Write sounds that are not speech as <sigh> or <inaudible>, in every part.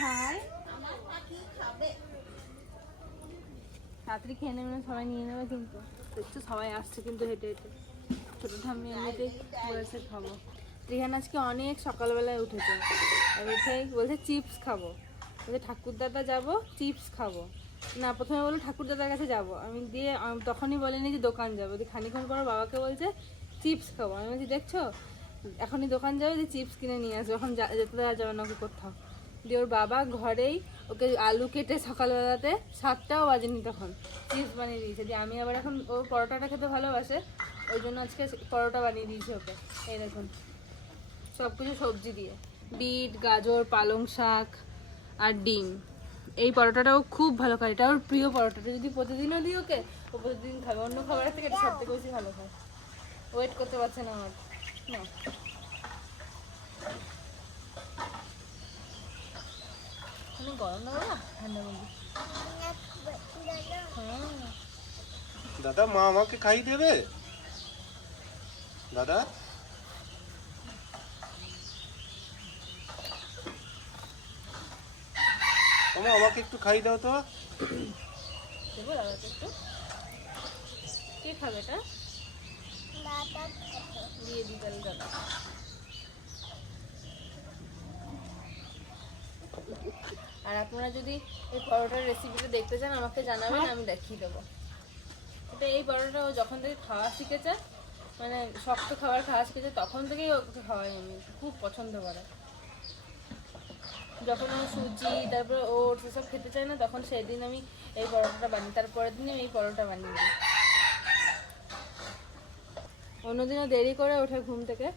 খাই। তাড়াতাড়ি খেয়ে নেবে সবাই নিয়ে নেবে কিন্তু। দেখছ, সবাই আসছে কিন্তু হেঁটে হেঁটে। ছোটো ঠাম্মি এমনিতেই বলেছে খাব। রিহান আজকে অনেক সকালবেলায় উঠেছে। উঠেই বলছে, চিপস খাব। বলছে, ঠাকুরদাদা যাব, চিপস খাব। না, প্রথমে বলল, ঠাকুরদাদার কাছে যাব। আমি দিয়ে তখনই বলেনি যে দোকান যাব। দিয়ে খানিক্ষণ পর বাবাকে বলছে, চিপস খাব। আমি বলছি, দেখছ? এখনই দোকান যাবে, যে চিপস কিনে নিয়ে আসবে। এখন যেতে দেওয়া যাবে না ওকে কোথাও। দিয়ে ওর বাবা ঘরেই ওকে আলু কেটে সকালবেলাতে সাতটাও বাজেনি তখন চিপস বানিয়ে দিয়েছে। দিয়ে আমি আবার এখন ও পরোটাটা খেতে ভালোবাসে, ওই জন্য আজকে পরোটা বানিয়ে দিয়েছি ওকে। এই দেখুন সব কিছু সবজি দিয়ে। বিট, গাজর, পালং শাক আর ডিম। এই পরোটাটাও খুব ভালো খায়। এটা ওর প্রিয় পরোটাটা। যদি প্রতিদিনও দিই ওকে, ও প্রতিদিন খাবে। অন্য খাবারের থেকে এটা সব থেকে বেশি ভালো খায়। ওয়েট করতে পারছে না আমার। না অনেক গরম না? বাবা ঠান্ডা হ্যাঁ দাদা মা আমাকে খাই দেবে? দাদা? মামা আমাকে একটু খাই দাও তো। দেবো দাদাকে একটু। কে খাবে এটা? আর আপনারা যদি এই পরোটার রেসিপিটা দেখতে চান, আমাকে জানাবেন, আমি দেখিয়ে দেবো। এটা এই পরোটা ও যখন থেকে খাওয়া শিখেছে মানে শক্ত খাবার খাওয়া শিখেছে, তখন থেকেই ওকে খাওয়াই আমি। খুব পছন্দ করে। যখন ও সুজি, তারপরে ওটস এসব খেতে চায় না, তখন সেদিন আমি এই পরোটাটা বানিয়ে, তারপরের দিন আমি এই পরোটা বানিয়ে দিই। অন্যদিনও দেরি করে ওঠে ঘুম থেকে,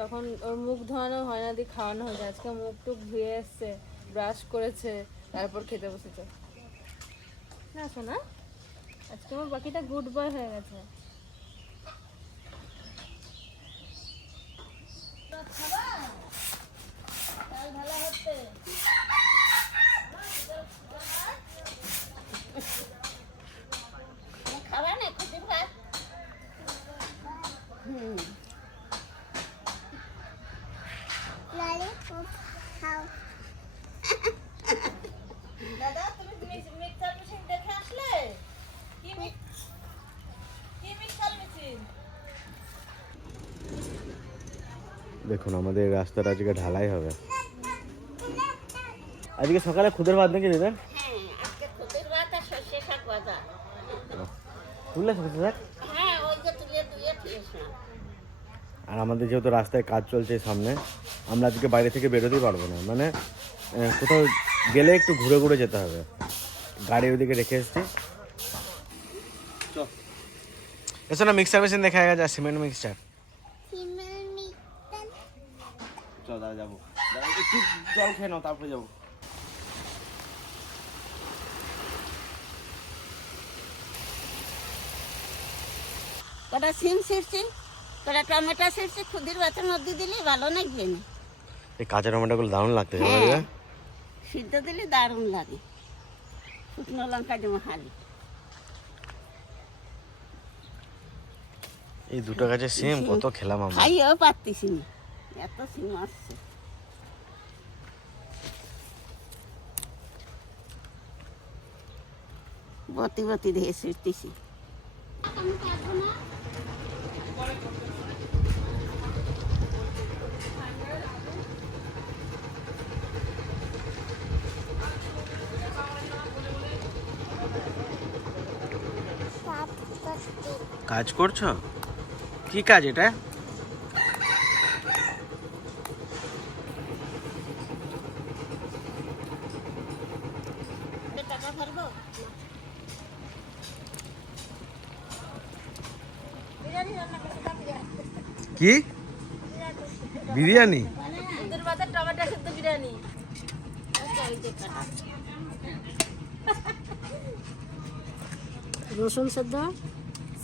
তখন ওর মুখ ধোয়ানো হয় না, দিয়ে খাওয়ানো হয়েছে আজকে মুখ টুক ধুয়ে এসছে, ব্রাশ করেছে, তারপর খেতে বসেছে। না শোনা আজকে আমার বাকিটা গুড বয় হয়ে গেছে। খাবা না খুশির ভাত দাদা তুমি মিক্সার মেশিন দেখে আসলে? কি মিক্সার মেশিন? দেখুন আমাদের রাস্তাটা আজকে ঢালাই হবে। আজকে সকালে খুদের ভাত নাকি দেবে হ্যাঁ আর সর্ষে শাক ভাজা তুললে সরষে শাক হ্যাঁ ওই যে তুলে ধুয়ে ফিরেছিলাম আর আমাদের যেহেতু রাস্তায় কাজ চলছে সামনে আমরা আজকে বাইরে থেকে বেরোতেই পারব না। মানে কোথাও গেলে একটু ঘুরে ঘুরে যেতে হবে। গাড়ি ওদিকে রেখে এসছি। এসো না মিক্সার মেশিন দেখা গেছে আর সিমেন্ট মিক্সচার যাব। একটু জল খেয়ে নাও তারপরে যাব। কটা সিম ছিঁড়ছি কটা টমেটো ছিঁড়ছি খুদির ভাতের মধ্যে দিলে ভালো লাগবে না। এই কাঁচা টমেটোগুলো দারুণ লাগতে হ্যাঁ সিদ্ধ দিলে দারুণ লাগে। শুকনো লঙ্কা যেমন হালি। এই দুটো গাছে সিম কত খেলাম আমরা। খাইয়েও পারতেছি না। এত সিম আসছে। বতি বতি দিয়ে ছিঁড়তেছি। কাজ করছ? কি কাজ এটা? কি? বিরিয়ানি? রসুন সেদ্ধ?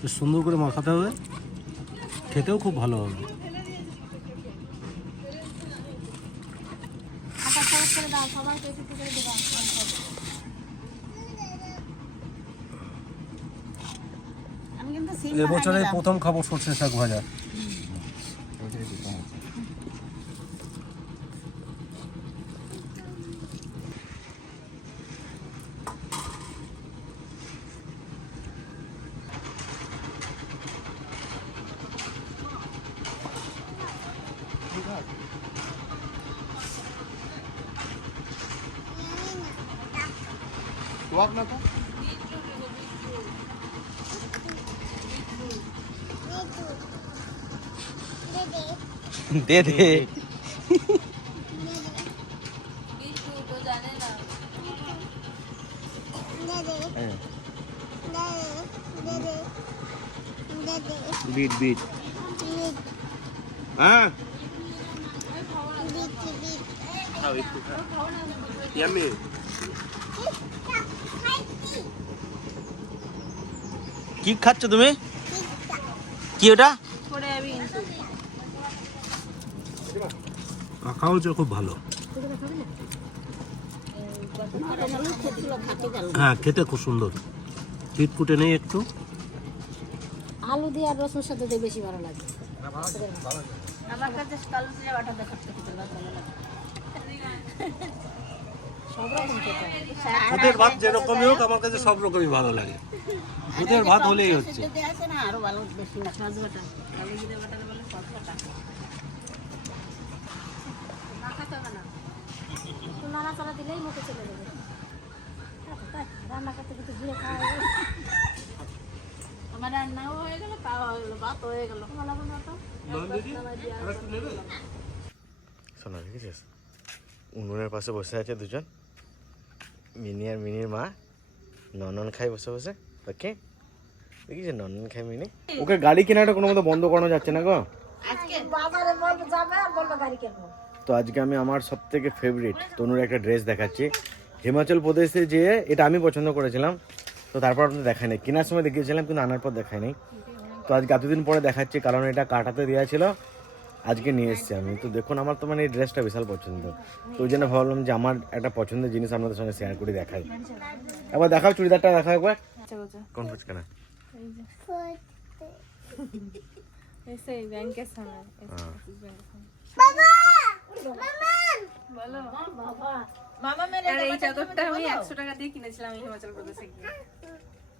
বেশ সুন্দর করে মাখাতে হবে। খেতেও খুব ভালো হবে। আচ্ছা এবছরে প্রথম খাব সর্ষে শাক ভাজা। দে দে বিট বিট হ্যাঁ কি খাচ্ছ তুমি? কি ওটা? কাঁকাও হচ্ছে খুব ভালো। হ্যাঁ খেতে খুব সুন্দর। কিটকুটে নেই একটু? আলু দিয়ে আর রসুন সাথে দিয়ে বেশি ভালো লাগে। আমার কাছে কালো জিরা বাটা দেখা খেতে ভালো লাগে। দুধের ভাত যেরকমই হোক আমার কাছে সব রকমই ভালো লাগে। দুধের ভাত হলেই হচ্ছে। ভালো দিলেই মুখে চলে যাবে রান্না করতে করতে ঘুরে খাওয়া আমার রান্নাও হয়ে গেল খাওয়া হয়ে গেল ভাত হয়ে গেল দেখেছিস? উনুনের পাশে বসে আছে দুজন। মিনি আর মিনির মা ননন খাই বসে বসে ওকে দেখিস ননন খাই মিনি? ওকে গাড়ি কেনাটা কোনো মতো বন্ধ করানো যাচ্ছে না গো। বাজারে বলবে যাবে আর বলবে গাড়ি কিনবো। তো আজকে আমি আমার সব থেকে ফেভারিট তনুর একটা ড্রেস দেখাচ্ছি। হিমাচল প্রদেশে যেয়ে এটা আমি পছন্দ করেছিলাম তো তারপর আপনাদের দেখাই নাই কেনার সময় দেখিয়েছিলাম কিন্তু আনার পর দেখাই নাই তো আজকে এতদিন পরে দেখাচ্ছি কারণ এটা কাটাতে দেওয়া ছিল। আজকে নিয়ে এসেছি আমি। তো দেখুন আমার তো মানে এই ড্রেসটা বিশাল পছন্দ। তো ওই জন্য ভাবলাম যে আমার একটা পছন্দের জিনিস আপনাদের সঙ্গে শেয়ার করে দেখাই। একবার দেখাও চুড়িদারটা দেখাও একবার। আচ্ছা কোন ফুচকা না এসে ব্যাংকের সামনে। হ্যাঁ।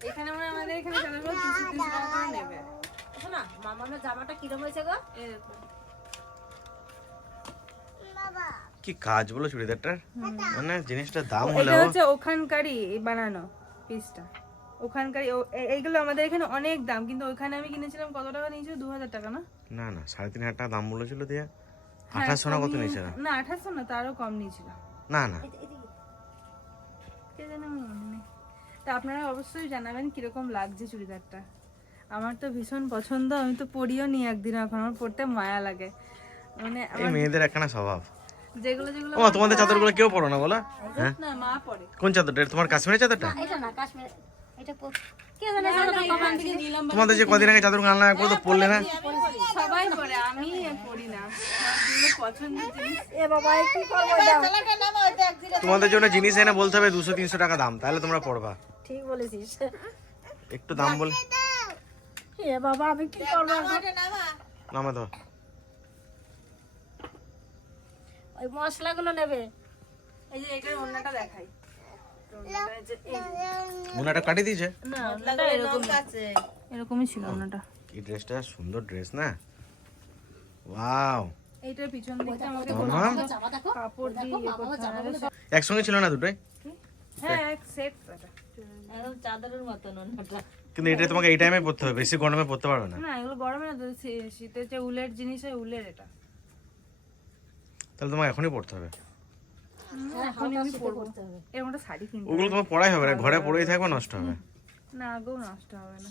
এখানে আমাদের এখানে জামাটা কিরম হয়েছে গো? এরকম। কি কাজ বলো চুড়িদারটার মানে জিনিসটার দাম হলো এটা হচ্ছে ওখানকারই বানানো পিসটা ওখানকারই ও- এ- এইগুলো আমাদের এখানে অনেক দাম কিন্তু ওখানে আমি কিনেছিলাম কত টাকা নিয়েছিল? দু হাজার টাকা না? না না সাড়ে তিন হাজার টাকা দাম বলেছিল দিয়ে। আঠাশশো না কত নিয়েছে না আঠাশশো না তারও কম নিয়েছিল। না না। কে জানে মনে নেই। তা আপনারা অবশ্যই জানাবেন কীরকম লাগছে চুড়িদারটা। আমার তো ভীষণ পছন্দ আমি তো পরিও নি একদিন এখন আমার পরতে মায়া লাগে। মানে এই মেয়েদের একখানা স্বভাব। যেগুলো যেগুলো ও তোমাদের চাদরগুলো কেউ পড়ো না বলো হ্যাঁ না মা পরে কোন চাদরটা? তোমার কাশ্মীরের চাদরটা? এটা না কাশ্মীর এটা কে জানে চাদরটা কখন থেকে নিলাম তোমাদের যে কদিন আগে চাদর আনলাম একবার তো পড়লে না? সবাই পরে আমি পরি তোমাদের জন্য জিনিস এনে বলতে হবে দুশো তিনশো টাকা দাম তাহলে তোমরা পড়বা। ঠিক বলেছিস। একটু দাম বলে। এ বাবা আমি কি করব? নামা। তো ওই মশলাগুলো নেবে। এই যে এটার দেখাই। দিয়েছে? না এরকম। এরকমই ছিল এই ড্রেসটা সুন্দর ড্রেস না? ওয়াও। এইটার পিছন দিকটা আমাকে কাপড় দিয়ে। একসঙ্গে ছিল না দুটোই? হ্যাঁ এক সেট এটা একদম চাদরের মতন কিন্তু এটা তোমাকে এই টাইমে পড়তে হবে বেশি গরমে পড়তে পারবে না। না এগুলো গরমে না তো শীতের যে উলের জিনিস হয় উলের এটা। তাহলে তোমাকে এখনই পড়তে হবে। এখন আমি পরবো এরকম একটা শাড়ি কিনতে ওগুলো তোমার পড়াই হবে না ঘরে পড়েই থাকবে নষ্ট হবে। না আগেও নষ্ট হবে না।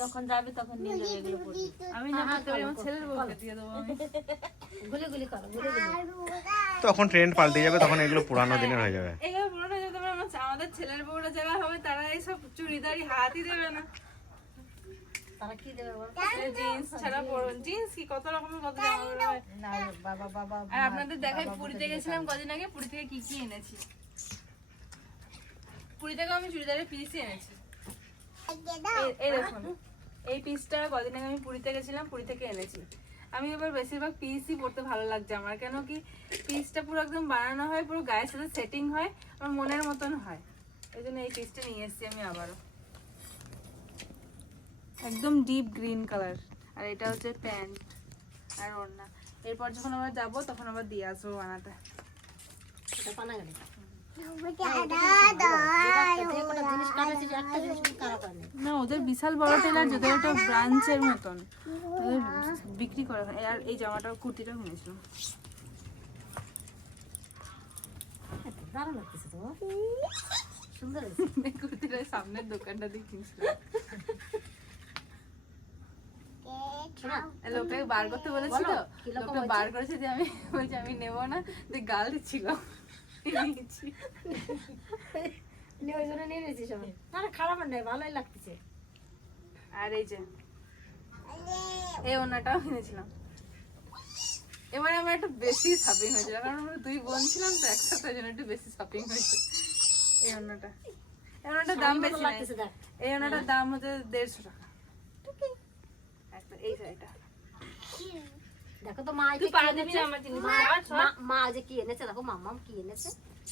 যখন যাবে তখন নিয়ে যাবে এগুলো পরবে। আমি না পড়তে আমার ছেলের বউকে দিয়ে দেবো। আমি গুলি গুলি করো গুলি গুলি। তখন ট্রেন্ড পাল্টে যাবে তখন এগুলো পুরানো দিনের হয়ে যাবে। এগুলো পুরোনো যেতে পারে আমাদের ছেলের বউরা যারা হবে তারা এইসব চুড়িদারি হাতই দেবে না। তারা কি দেবে জিন্স ছাড়া পরো জিন্স কি কত রকমের কত জামা কাপড়। আর আপনাদের দেখাই পুরীতে গেছিলাম কদিন আগে পুরী থেকে কি কি এনেছি? পুরী থেকে আমি চুড়িদারের পিসই এনেছি। এই- এই দেখুন এই পিসটা কদিন আগে আমি পুরীতে গেছিলাম পুরী থেকে এনেছি। আমি এবার বেশিরভাগ পিসই পড়তে ভালো লাগছে আমার কেন কি পিসটা পুরো একদম বানানো হয় পুরো গায়ের সাথে সেটিং হয় আমার মনের মতন হয়। এই জন্য এই পিসটা নিয়ে এসেছি আমি আবারও। একদম ডিপ গ্রিন কালার আর এটা হচ্ছে প্যান্ট আর ওড়না। এরপর যখন আমরা যাব তখন আবার দিয়ে আসব বানাতে। এটা পানাগাড়ি। যে জিনিস কাটাচ্ছি, যে একটা জিনিস কিন্তু কাটা পায়নি। না। ওদের বিশাল বড় টেলার যেটা একটা ব্রাঞ্চের মতন। ওদের বিক্রি করা হয়। আর এই জামাটা কুর্তিটাও কিনেছিলাম। দারুণ লাগতেছে তো। <laughs> সুন্দর কুর্তিটা সামনের দোকানটা দিয়ে কিনছিলাম। <laughs> শোনা, এই লোকটাকে বার করতে বলেছিল বলো, বার করেছে যে আমি <laughs> বলছি আমি নেব না যে গাল দিচ্ছিল। ওই জন্য নিয়ে নিয়েছি সবাই না না খারাপ নাই ভালোই লাগতেছে। আর এই যে এই ওনাটাও কিনেছিলাম। এবারে আমার একটু বেশি শপিং হয়েছিল কারণ আমরা দুই বোন ছিলাম তো একসাথে জন্য একটু বেশি শপিং হয়েছে। এই ওনাটা। এই ওনাটার দাম বেশি এই ওনাটার দাম হচ্ছে দেড়শো টাকা। এই শাড়িটা দেখো তো মা তুই পাড়া দিবি না আমার জিনিস মা- মা- মা যে কি এনেছে দেখো মাম্মাম কি এনেছে।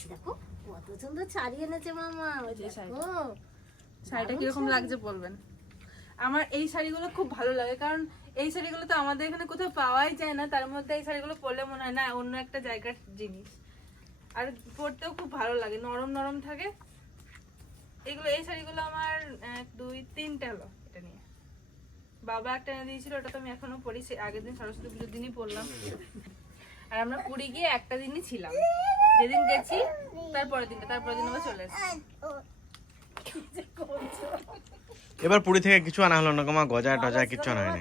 দেখো কত সুন্দর শাড়ি এনেছে মামা ওই যে শাড়ি। দেখো। শাড়িটা কীরকম লাগছে বলবেন? আমার এই শাড়িগুলো খুব ভালো লাগে কারণ এই শাড়িগুলো তো আমাদের এখানে কোথাও পাওয়াই যায় না তার মধ্যে এই শাড়িগুলো পরলে মনে হয় না অন্য একটা জায়গার জিনিস। আর পরতেও খুব ভালো লাগে নরম নরম থাকে। এগুলো এই শাড়িগুলো আমার এক দুই তিনটা হলো। বাবা একটা এনে দিয়েছিল ওটা তো আমি এখনও পড়ি সে আগের দিন সরস্বতী পুজোর দিনই পড়লাম। আর আমরা পুরী গিয়ে একটা দিনই ছিলাম। যেদিন গেছি তারপরের দিনটা তারপরের দিন আবার চলে এসেছি। এবার পুরী থেকে কিছু আনা হলো না কমা গজা টজা কিছু আনা হয়নি।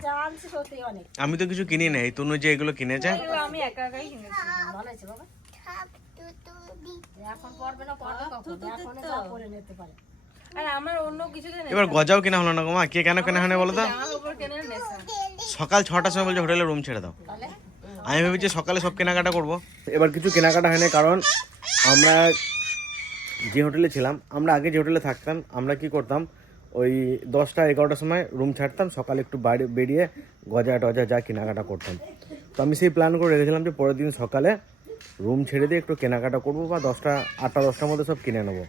আমি তো কিছু কিনি নাই তনু যে এগুলো কিনেছে। এগুলো আমি একা একাই কিনেছি। ভালো হয়েছে বাবা। এখন পড়বে না পড়বে কখন? এখন যা পরে নিতে পারে। আর আমার অন্য কিছু নেই এবার গজাও কেনা হলো না কমা কে কেন কেনা হয়নি বলো তো? সকাল ছটার সময় বলছে হোটেলে রুম ছেড়ে দাও। আমি ভেবেছি সকালে সব কেনাকাটা করব। এবার কিছু কেনাকাটা হয়নি কারণ আমরা যে হোটেলে ছিলাম আমরা আগে যে হোটেলে থাকতাম আমরা কি করতাম ওই দশটা এগারোটার সময় রুম ছাড়তাম সকালে একটু বাড়ি বেরিয়ে গজা টজা যা কেনাকাটা করতাম। তো আমি সেই প্ল্যান করে রেখেছিলাম যে পরের দিন সকালে রুম ছেড়ে দিয়ে একটু কেনাকাটা করব বা দশটা আটটা দশটার মধ্যে সব কিনে নেব।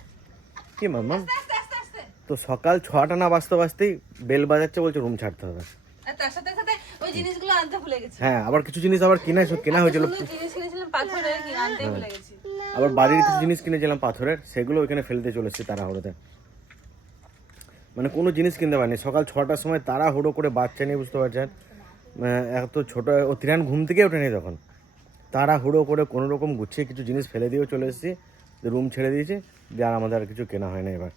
কি মাম্মাম তো সকাল ছটা না বাজতে বাজতেই বেল বাজাচ্ছে বলছে রুম ছাড়তে হবে। তার সাথে সাথে ওই জিনিসগুলো আনতে ভুলে গেছি। হ্যাঁ আবার কিছু জিনিস আবার কিনা কেনা হয়েছিল। জিনিস কিনেছিলাম পাথরের কি আনতে ভুলে গেছি। আবার বাড়ির কিছু জিনিস কিনেছিলাম পাথরের সেগুলো ওইখানে ফেলতে চলে এসেছি তাড়াহুড়োতে। মানে কোনো জিনিস কিনতে পারিনি। সকাল ছটার সময় তাড়াহুড়ো করে বাচ্চা নিয়ে বুঝতে পারছেন? এত ছোট ও তিরান ঘুম থেকে ওঠেনি তখন। তাড়াহুড়ো করে কোনো রকম গুছিয়ে কিছু জিনিস ফেলে দিয়েও চলে এসেছি। রুম ছেড়ে দিয়েছি দিয়ে আর আমাদের আর কিছু কেনা হয় না এবার।